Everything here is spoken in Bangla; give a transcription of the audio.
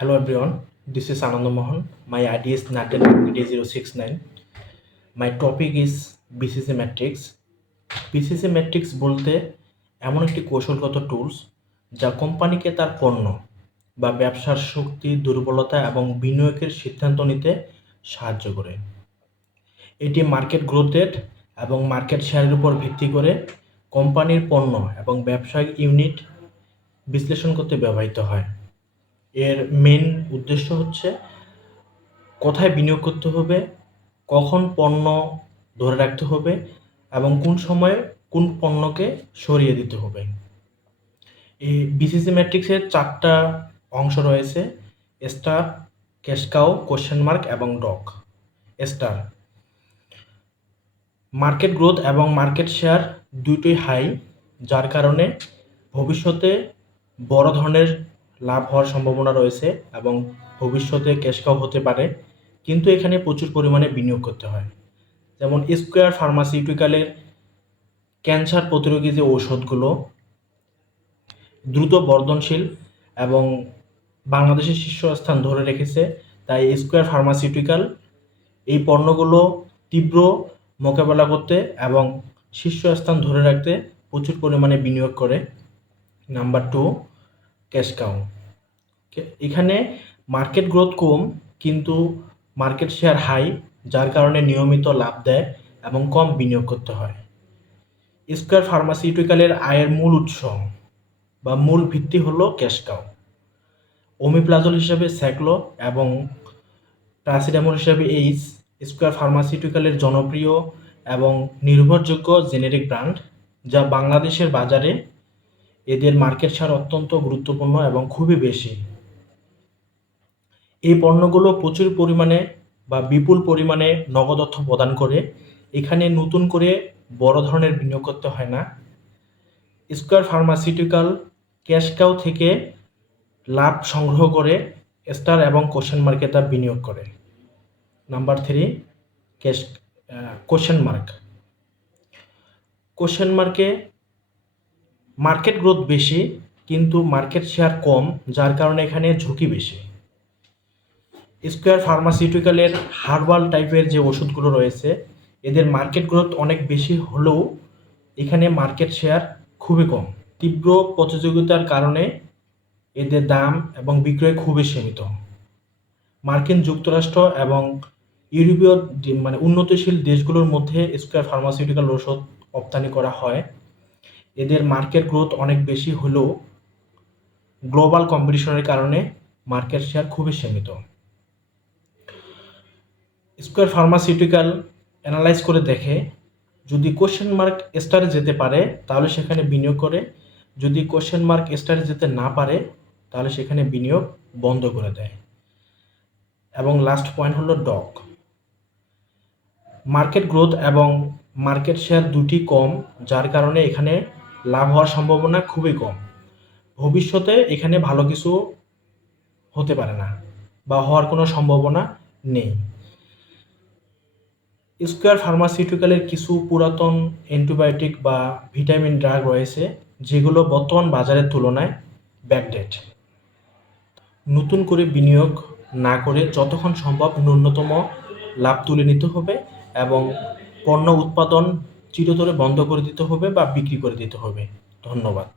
Hello everyone, this is Anand Mohan. My ID is NATEN069. My topic is BCC Matrix. BCC Matrix বলতে এমন একটি কৌশলগত টুলস যা কোম্পানিকে তার পণ্য বা ব্যবসার শক্তি, দুর্বলতা এবং বিনিয়োগের সিদ্ধান্ত নিতে সাহায্য করে। এটি মার্কেট গ্রোথ রেট এবং মার্কেট শেয়ারের উপর ভিত্তি করে কোম্পানির পণ্য এবং ব্যবসায়িক ইউনিট বিশ্লেষণ করতে ব্যবহৃত হয়। এর মেন উদ্দেশ্য হচ্ছে কোথায় বিনিয়োগ করতে হবে, কখন পণ্য ধরে রাখতে হবে এবং কোন সময়ে কোন পণ্যকে সরিয়ে দিতে হবে। এই বিসিসি ম্যাট্রিক্সের 4টা অংশ রয়েছে: star, cash cow, question mark এবং ডগ। স্টার, মার্কেট গ্রোথ এবং মার্কেট শেয়ার দুটোই হাই, যার কারণে ভবিষ্যতে বড় ধরনের লাভ হওয়ার সম্ভাবনা রয়েছে এবং ভবিষ্যতে ক্যাশ কাউ হতে পারে, কিন্তু এখানে প্রচুর পরিমাণে বিনিয়োগ করতে হয়। যেমন স্কোয়ার ফার্মাসিউটিক্যালের ক্যান্সার প্রতিরোধী যে ঔষধগুলো দ্রুত বর্ধনশীল এবং বাংলাদেশের শীর্ষস্থান ধরে রেখেছে, তাই স্কোয়ার ফার্মাসিউটিক্যাল এই পণ্যগুলো তীব্র মোকাবেলা করতে এবং শীর্ষস্থান ধরে রাখতে প্রচুর পরিমাণে বিনিয়োগ করে। Number 2, cash cow. এখানে মার্কেট গ্রোথ কম কিন্তু মার্কেট শেয়ার হাই, যার কারণে নিয়মিত লাভ দেয় এবং কম বিনিয়োগ করতে হয়। স্কোয়ার ফার্মাসিউটিক্যালের আয়ের মূল উৎস বা মূল ভিত্তি হলো ক্যাশ কাউ। ওমিপ্লাজল হিসাবে স্যাক্লো এবং প্যারাসিটামল হিসাবে এইচ স্কোয়ার ফার্মাসিউটিক্যালের জনপ্রিয় এবং নির্ভরযোগ্য জেনেরিক ব্র্যান্ড, যা বাংলাদেশের বাজারে এদের মার্কেট শেয়ার অত্যন্ত গুরুত্বপূর্ণ এবং খুবই বেশি। এই পণ্যগুলো প্রচুর পরিমাণে বা বিপুল পরিমাণে নগদ অর্থ প্রদান করে। এখানে নতুন করে বড় ধরনের বিনিয়োগ করতে হয় না। স্কোয়ার ফার্মাসিউটিক্যাল ক্যাশ কাউ থেকে লাভ সংগ্রহ করে স্টার এবং কোশ্চেন মার্কে তা বিনিয়োগ করে। Number 3, question mark. কোশ্চেন মার্কে মার্কেট গ্রোথ বেশি কিন্তু মার্কেট শেয়ার কম, যার কারণে এখানে ঝুঁকি বেশি। স্কোয়ার ফার্মাসিউটিক্যালের হার্বাল টাইপের যে ওষুধগুলো রয়েছে, এদের মার্কেট গ্রোথ অনেক বেশি হলেও এখানে মার্কেট শেয়ার খুবই কম। তীব্র প্রতিযোগিতার কারণে এদের দাম এবং বিক্রয় খুবই সীমিত। মার্কিন যুক্তরাষ্ট্র এবং ইউরোপীয় উন্নতিশীল দেশগুলোর মধ্যে স্কোয়ার ফার্মাসিউটিক্যাল ওষুধ রপ্তানি করা হয়। এদের মার্কেট গ্রোথ অনেক বেশি হলেও গ্লোবাল কম্পিটিশনের কারণে মার্কেট শেয়ার খুবই সীমিত। স্কোয়ার ফার্মাসিউটিক্যাল অ্যানালাইজ করে দেখে যদি কোশ্চেন মার্ক স্টারে যেতে পারে তাহলে সেখানে বিনিয়োগ করে, যদি কোশ্চেন মার্ক স্টারে যেতে না পারে তাহলে সেখানে বিনিয়োগ বন্ধ করে দেয়। এবং লাস্ট পয়েন্ট হলো ডগ। মার্কেট গ্রোথ এবং মার্কেট শেয়ার দুটি কম, যার কারণে এখানে লাভ হওয়ার সম্ভাবনা খুবই কম। ভবিষ্যতে এখানে ভালো কিছু হতে পারে না বা হওয়ার কোনো সম্ভাবনা নেই। স্কোয়ার ফার্মাসিউটিক্যালের কিছু পুরাতন অ্যান্টিবায়োটিক বা ভিটামিন ড্রাগ রয়েছে যেগুলো বর্তমান বাজারের তুলনায় ব্যাকডেট। নতুন করে বিনিয়োগ না করে যতক্ষণ সম্ভব ন্যূনতম লাভ তুলে নিতে হবে এবং পণ্য উৎপাদন চিরতরে বন্ধ করে দিতে হবে বা বিক্রি করে দিতে হবে। ধন্যবাদ।